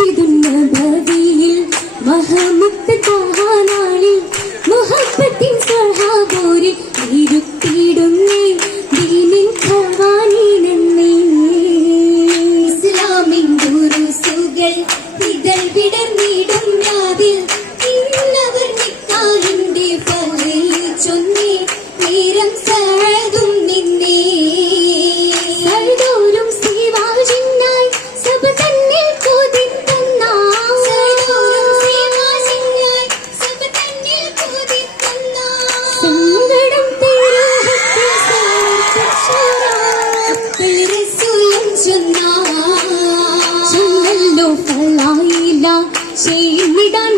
ചിടുന്ന ഭാവിയിൽ മഹാമുക്ത না সেই নিদান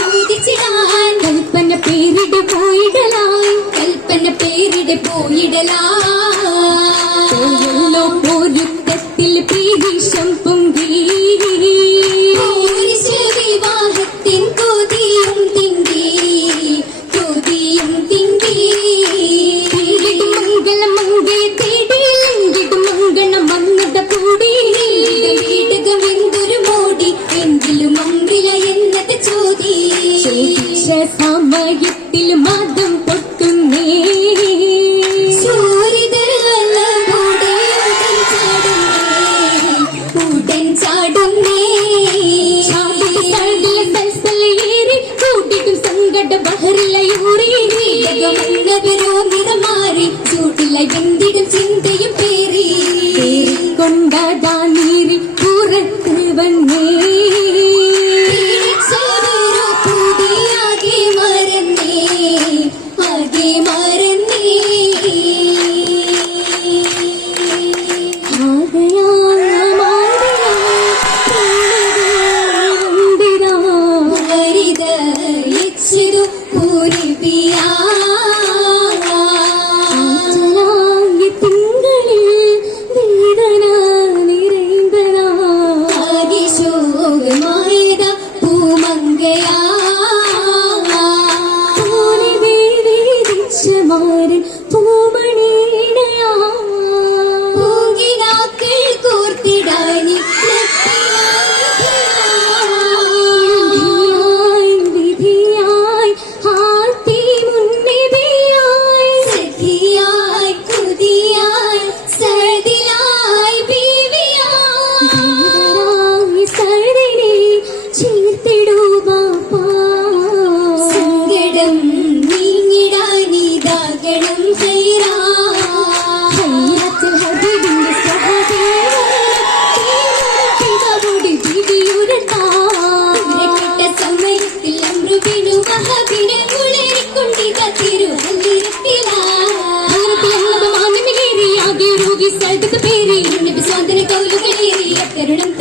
ചോദിച്ചിടാൻ കൽപ്പന പേരിടെ പോയിടലായി. കൽപ്പന പേരിടെ പോയിടലാ പോരുത്തത്തിൽ പ്രീതിശം சதா நீரி புறத்துவன் மே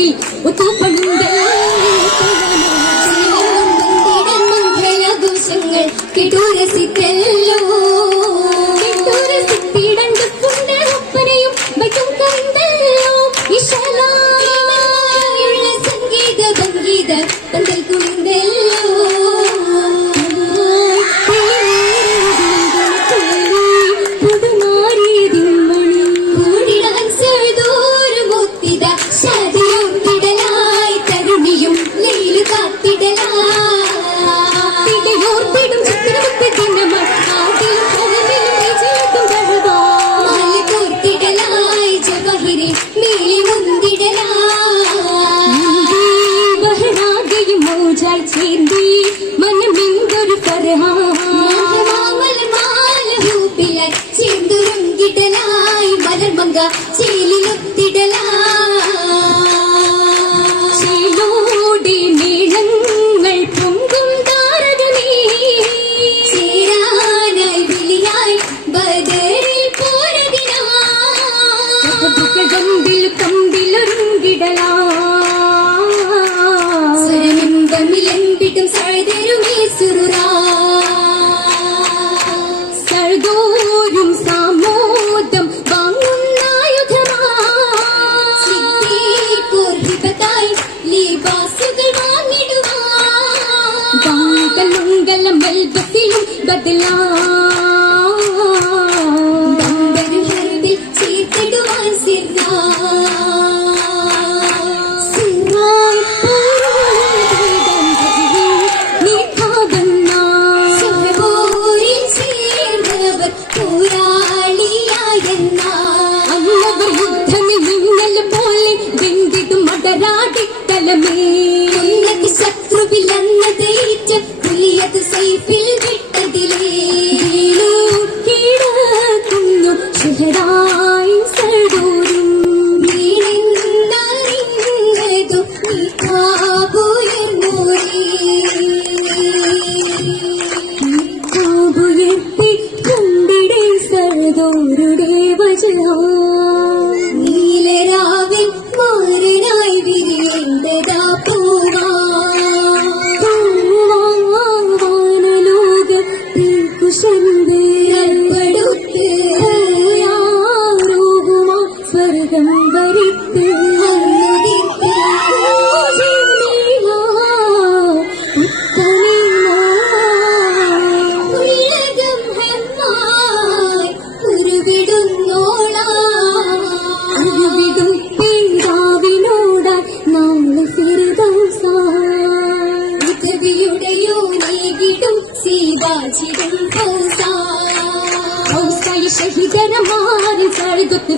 Sim, o tapa திருப்பி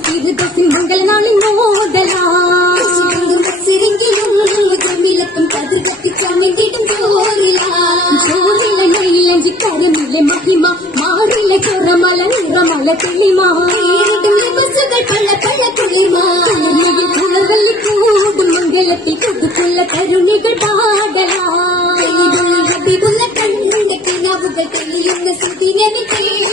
ഫിറുദസിൻ മംഗളനാളിൽ മോദലാ. വിളക്കും കതിർ കത്തിച്ചാമെങ്കിലും ചോറിലാ ചോറിലയിലെങ്കിൽ കരമിലെ മഹിമ മാറില്ല ചൊറമല നിറമല തെളിമാ. ബസ്സുകൾ പള്ള പള്ള കുളിമാ കുളവല്ലി കൂടും മംഗളത്തിൽ പുതുക്കുള്ള കരുണികൾ പാടലാ. കണ്ണിന്റെ കിനാവുകൾ തെളിയുന്ന സുദിനമി തേടലാ